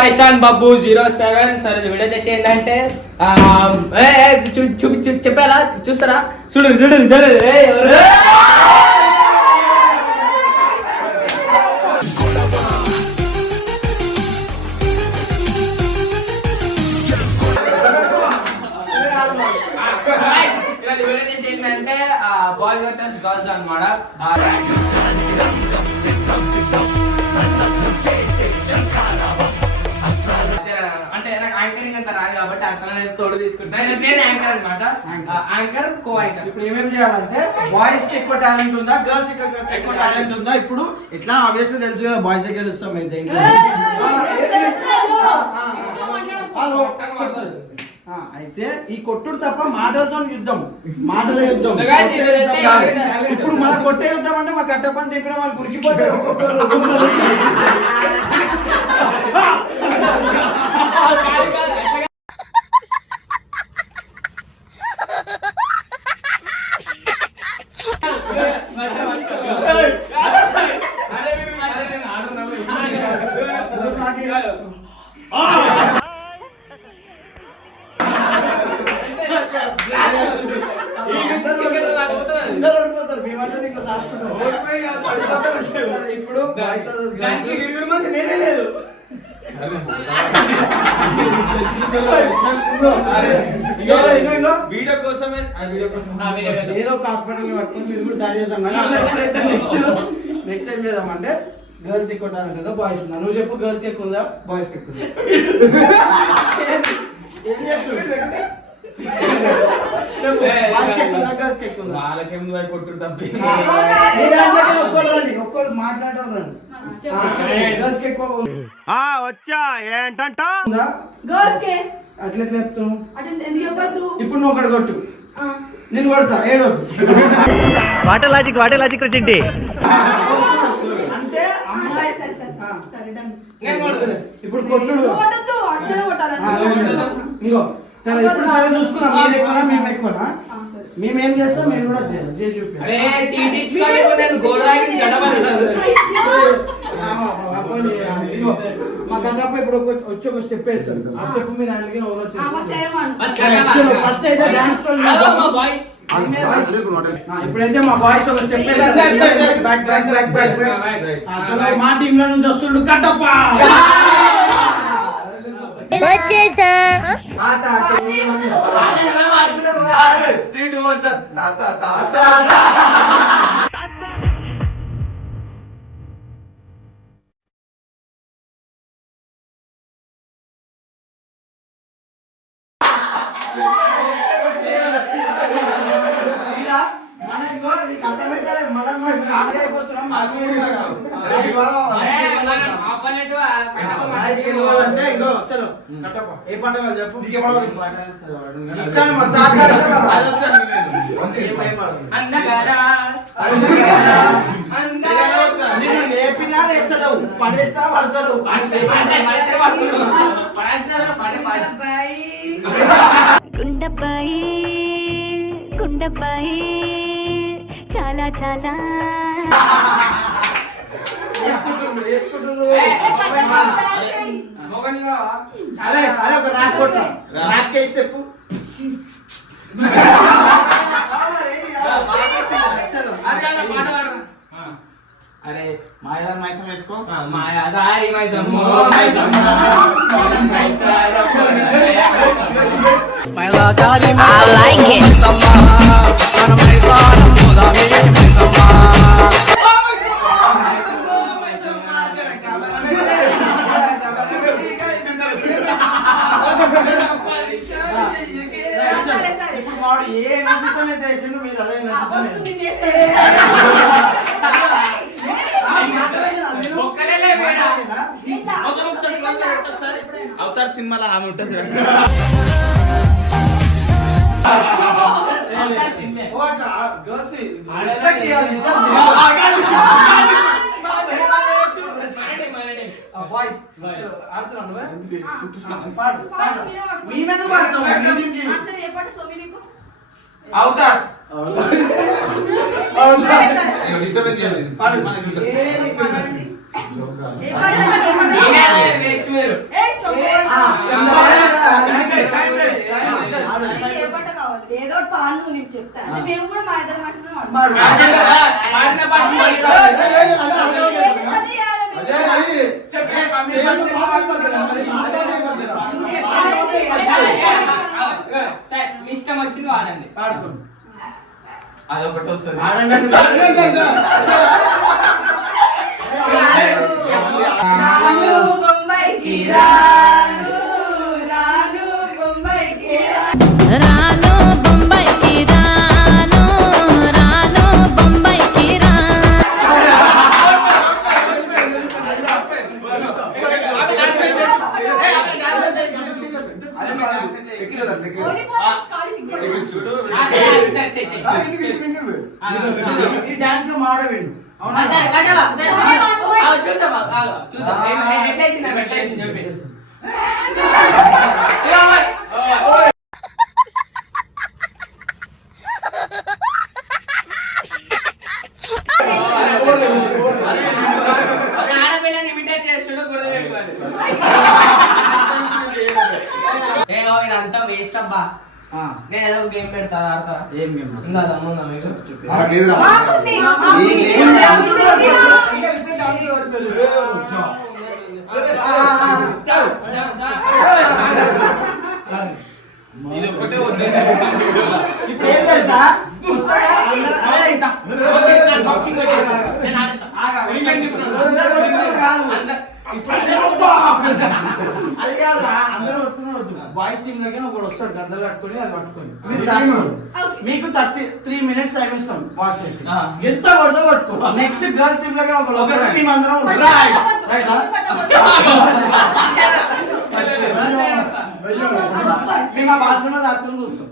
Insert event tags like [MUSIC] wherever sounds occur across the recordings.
పరేషాన్ బాబు zero seven. సరే వీడియో చేసి ఏంటంటే ఏ, చూ- చెప్పారా చూస్తారా? చూడు చూడు చూడు ఏంటంటే బాయ్ వర్సెస్ గర్ల్స్ అనమాట అంత రాదు కాబట్టి అసలు నేను తోడు తీసుకుంటున్నా నేను యాంకర్ అనమాట యాంకర్ కో యాంకర్ ఇప్పుడు ఏమేమి చేయాలంటే బాయ్స్కి ఎక్కువ టాలెంట్ ఉందా గర్ల్స్కి ఎక్కువ టాలెంట్ ఉందా ఇప్పుడు ఇట్లా ఆబ్వియస్లీ తెలుసు కదా బాయ్స్ గెలుస్తాం. హలో, చెప్పు. ఆ, అయితే ఈ కొట్టుడు తప్ప మాటలతో యుద్ధం మాటల యుద్ధం అయితే. ఇప్పుడు మన కొట్టే యుద్ధం అంటే మా కట్టపని తిప్పడం వాళ్ళు ఒక్కొక్కరు. అరే మీరు- అరే నేను ఆడుతున్నాను. అందరూ ఓడిపోతారు. మేమంటే ఇట్లా దాచుకుంటాం. ఓడిపోయి కాదు, పడిపోతారు. [LAUGHS] ఇప్పుడు దానికి మంది నేనే లేదు. వీడియో కోసమే ఆ వీడియో కోసం. ఏదో ఒక హాస్పిటల్ పట్టుకొని మీరు కూడా తయారు చేసాం కానీ నెక్స్ట్ నెక్స్ట్ ఏం చేద్దామంటే గర్ల్స్ ఎక్కువ టాలెంట్ ఉందా బాయ్స్ ఉందా? నువ్వు చెప్పు గర్ల్స్ ఎక్కువ ఉందా బాయ్స్ ఎక్కువ ఏం చేస్తున్నావు? వాళ్ళకేం నువ్వు కొట్టుడు తప్పి అట్లా చెప్తున్నావు ఇప్పుడు నువ్వు ఒకటి కొట్టు నేను కొడతా ఏడవద్దు వాటర్ లాజిక్ వాటర్ లాజిక్ వచ్చింది అంటే అమ్మాయి ఇప్పుడు కొట్టుడు ఇంకో సరే ఇప్పుడు సరే చూసుకున్నాం మీరు ఎక్కువనా మేము ఎక్కువనా ఆ, సరే. మేము ఏం చేస్తాం? మేము కూడా చేయాలి చేసి అరే నేను మా కట్టప్ప ఇప్పుడు వచ్చి ఒక స్టెప్ వేస్తాడు. ఆ స్టెప్ మీద ఆయనకి ఆ, వచ్చేస్తారు ఫస్ట్ అయితే ఆ, ఇప్పుడైతే మా బాయ్స్ ఒక స్టెప్ వేస్తారు. మా టీమ్లో నుంచి వస్తుండు కట్టప్ప. వచ్చేసా. ఆట. మన ఏం పడదు. అందగాడా నిన్ను లేపినా లేస్తావు పడేస్తా అబ్బాయి. గుండెపై గుండెపై చాలా చాలా. అరే మాయదారు మైసం వేసుకో. మాయాదారి మైసమ్మ, సరే, సరే. ఇప్పుడు వాడు ఏ నచ్చుతానే చేసిండు మీరు అదే. అవతార్ సినిమాలో ఆమె ఉంటుంది బాయ్స్ Boys. ఆడుతున్నావు నువ్వే ఆ. పాడు పాడు, పాడు మీరే పాడు. మీ మీద పాడుతావు మీ మీద ఏదో పాడు నువ్వు నేను చెప్తా అంటే మేము కూడా మా ఇద్దరు మీ ఇష్టం వచ్చింది వాడండి పాడుకో అదొకటి వస్తుంది ఆడండి రాను గుర్తుపెట్టుకోండి. ఏ బాబు, ఇదంతా వేస్ట్ అబ్బా. నేను ఏదో గేమ్ పెడతా ఏం గేమ్ దమ్ముందా మీకు. ఇది వద్దు. ఇప్పుడు ఏం తెలుసా? [LAUGHS] అది కాదురా. అందరూ పట్టుకున్నారు బాయ్స్ టీమ్ దగ్గర ఒకడు వస్తాడు గద్దలు కట్టుకొని అది పట్టుకొని. మీరు దాచుకోండి. Okay. మీకు థర్టీ త్రీ మినిట్స్ టైం ఇస్తాం వాచ్ ఆ. ఎంత కొడతా కొట్టుకో నెక్స్ట్ గర్ల్స్ టీమ్ దగ్గర ఒకడు Okay, right. టీం అందరం ఉంటాం. Right, huh? మేము ఆ బాత్రూమ్లో దాచుకొని చూస్తాం.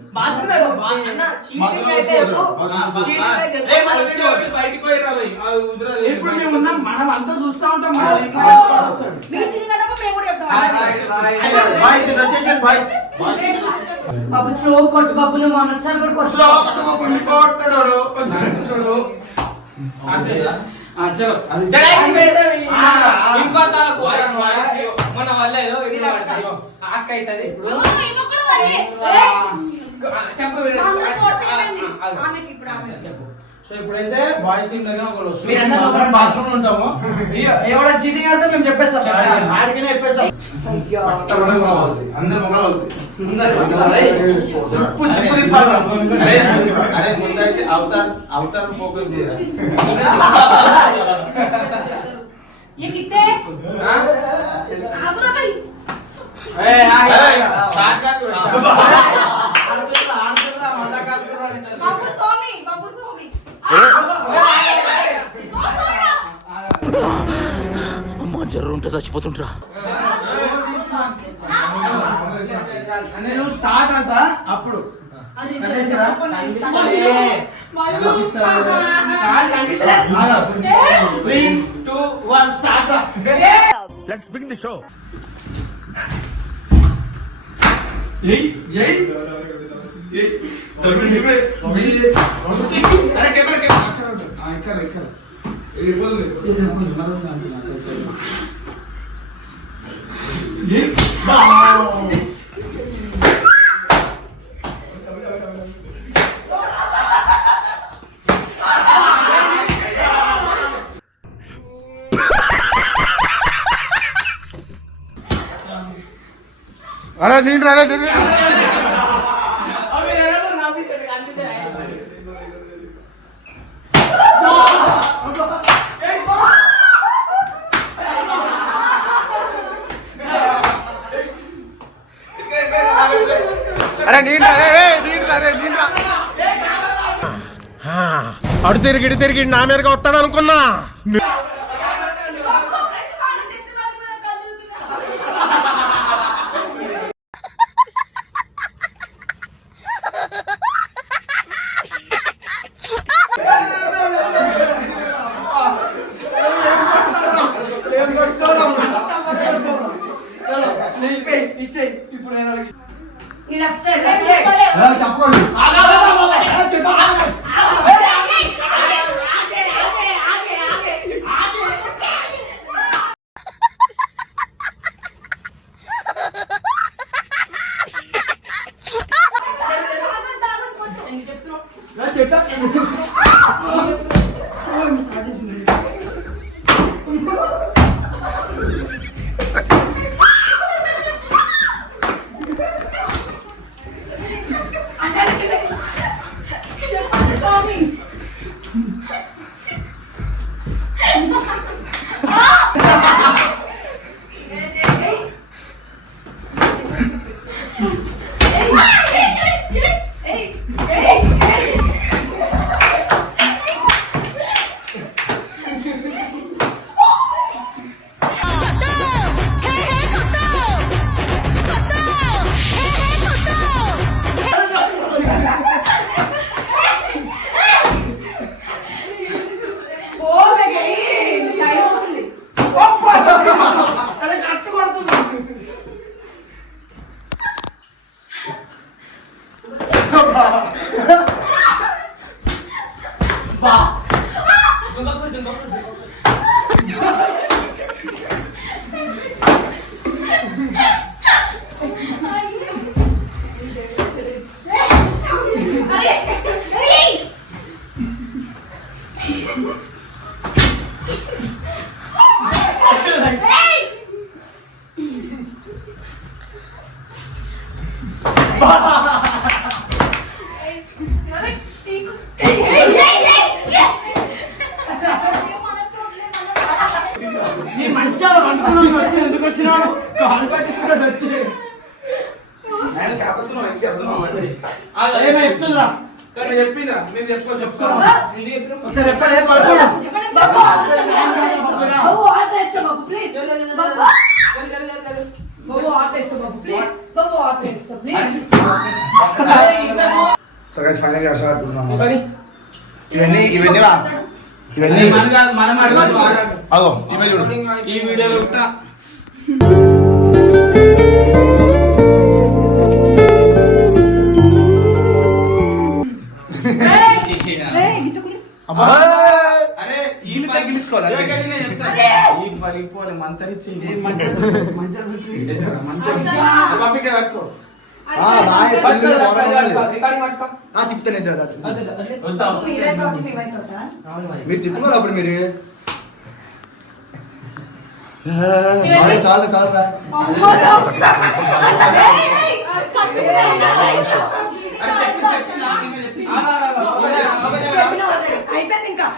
ఇప్పుడు మేము ఉన్నాం? మనం అంతా చూస్తా ఉంటాం. మన ఇంట్లో ఓ, వస్తాడు. మీ చిన్న గడ్డమ్మ మేము కూడా చెప్తాం. బాయ్స్ ఇటు వచ్చేసేయండి బాయ్స్ బాబు స్లో కొట్టు బాబు నువ్వు మొన్నటిసారి కూడా కొట్టు. స్లో. కొంచెం. ఆ, చలో సరే. ఇంకో తాల వాయిస్. మన. అక్క. అవుతుంది ఇప్పుడు చెప్పు ఆమెకి ఇప్పుడు ఆమె. చెప్పు సో ఇప్పుడైతే బాయ్స్ టీమ్ దగ్గర ఒకరు వస్తారు మీరందరూ అందరం బాత్రూమ్ లో ఉంటాము ఎవడ చీటింగ్ ఆడితే మేము చెప్పేస్తాం చెప్పండి. ఆడికనే చెప్పేస్తాం అయ్యో. అందరు మొగలు అందరూ ఏయ్, చెప్పు చెప్పు తిప్పాలి. అరే అరే ముందైతే అవతార్ అవతార్ ఫోకస్ చేయరా ये कितने ఆ? आगरा भाई అమ్మా జర్రు ఉంటే చచ్చిపోతుంటరా నేను స్టార్ట్ అంట అప్పుడు. अरे కట్టేసిరా? కనిపిస్తలే. కాదు, కనిపిస్తలే. Three two one start let's begin the show అరే కెమెరా కెమెరా ఇక్కడ ఇక్కడ ఇది ఇవ్వదు అరే నేను రా అరే నీళ్ళు నీళ్ళు అరే నీళ్ళు. అడు తిరిగి ఇటు తిరిగి నా మీదగా వస్తాడు అనుకున్నా ¡Ala! 봐. 눈 감고 눈 감고 눈 감고. గైస్ ఫైనల్గా అసలు ఇవన్నీ ఇవన్నీ ఇవన్నీ. మన అడగదు అగో చూడు. ఈ వీడియో అరే వీళ్ళు తగ్గించుకోవాలి మంతరిచ్చి మంచిగా పట్టుకో. తిప్పుతానే మీరే చెప్పుకోవాలి అప్పుడు మీరు? చాలు చాలు చాలు రా. అమ్మో చెప్పిన అయిపోయింది ఇంకా సో, బొబ్బు ఖుషి ఖుషి కొట్టే బాబు మస్తు కొట్టినావు ఉండాలి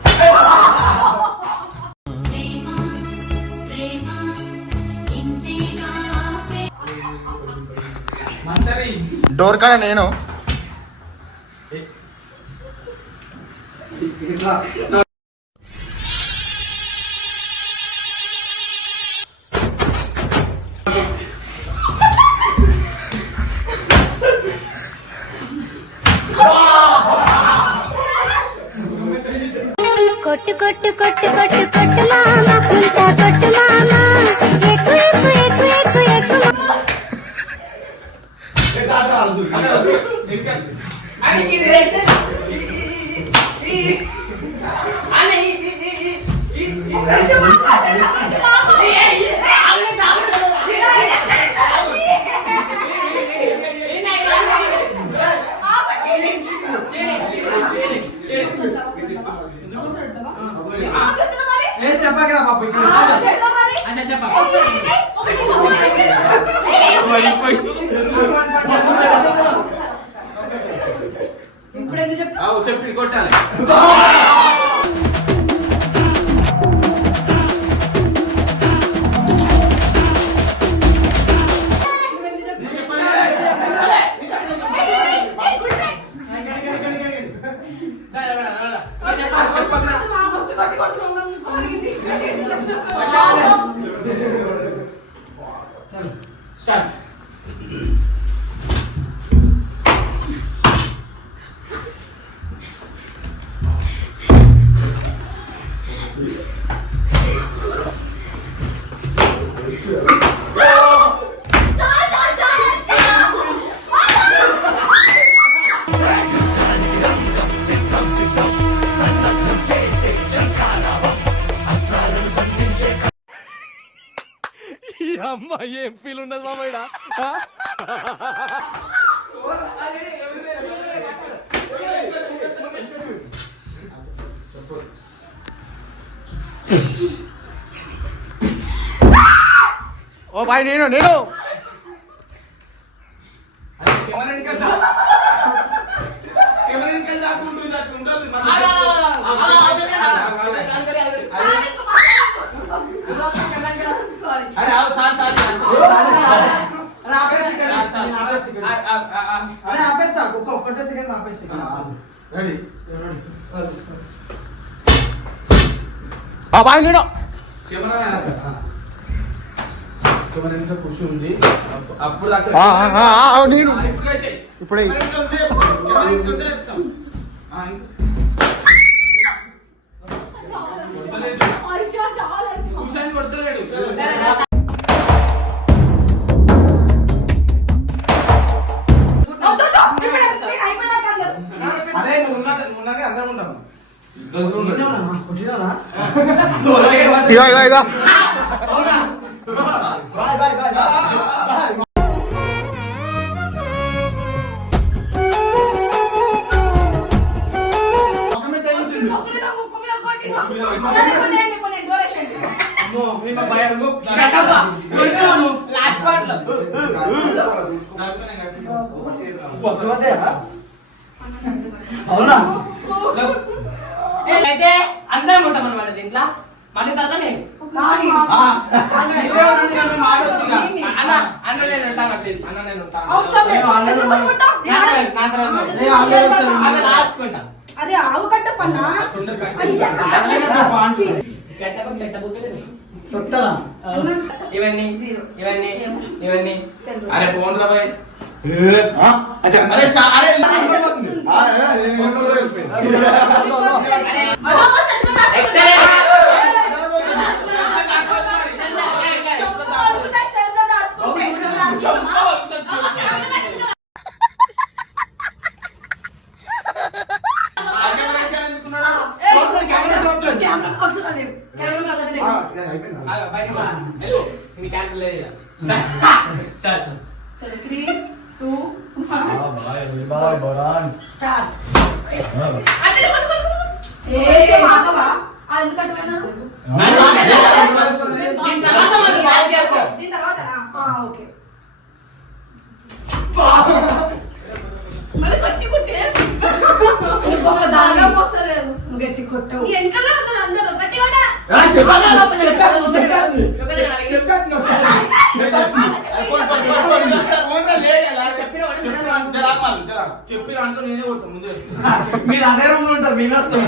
డోర్ కాడ నేను. కొట్టు కొట్టు కొట్టు కొట్టు కొట్టు మామ కొట్టు చెప్పకరా పాప ఇక్కడ అచ్చా చెప్ప ఒకటి ఒకటి కొట్టాలి. ఏం ఫీల్ ఉండదు మామయ్య ఓ బాయ్ నేను నేను సారీ అరే ఆగు, సార్ సార్ అరే ఆపేసి ఇక్కడ. నేను ఆపేసి ఇక్కడ. అరే ఒక్కటే సెకండ్ ఆపేసి. రెడీ. ఆ బాయ్ నేను కెమెరా కెమెరా ఎంత ఖుషి ఉంది. అప్పుడు నేను. ఇప్పుడు అవునా? అయితే అందరం ఉంటాం అనమాట దీంట్లో. మళ్ళీ తర్వాత నేను. అన్న అన్న నేను ఉంటాను ప్లీజ్ అన్న నేను ఉంటాను అవసరం లేదు నా తర్వాత- లాస్ట్ కొంటా అరే ఆవు కట్ట పన్నా ఇవన్నీ ఇవన్నీ ఇవన్నీ అరే ఫోన్ రా బాయ్ అరే అరే ఆగు, బయటికి పో. వెళ్ళు. నీ క్యాన్సిల్ లేదు ఇక. సరే సరే త్రీ టూ స్టార్ట్ ఎందుకంటే పోయినాడు దీని తర్వాత మనం కాల్ చేయాలి. దీని తర్వాత ఓకే మరి గట్టి కొట్టే ఇంకొక దానిలో పోస్తలేదు నువ్వు గట్టి కొట్టవు వెనకాల ఉంటారు అందరూ గట్టి కొట్ట చెప్పి అనుకో నేనే కొడతాను ముందే మీరు అదే రూమ్లో ఉంటారు మేము వస్తాం.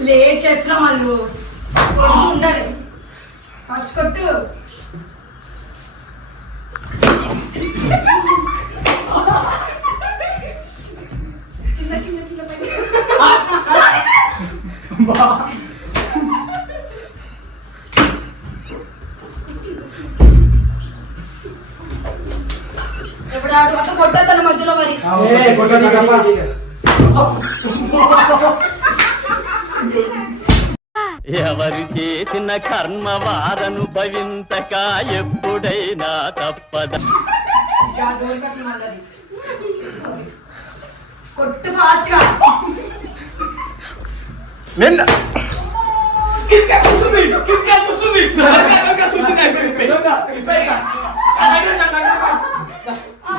లేట్ చేస్తున్నాం వాళ్ళు ఉండాలి ఫస్ట్ కొట్టు కింద కింద కింద పైకి. ఎప్పుడు ఆడు అట్లా కొట్టద్దాను మధ్యలో మరి ఏ, కొట్టొద్దు, తప్ప. ఎవరు చేసిన కర్మ వారనుభవించక ఎప్పుడైనా తప్పద? కట్టు మళ్ళీ. కొట్టు ఫాస్ట్గా నిన్న అయిపోయింది అక్కడ, అక్కడ.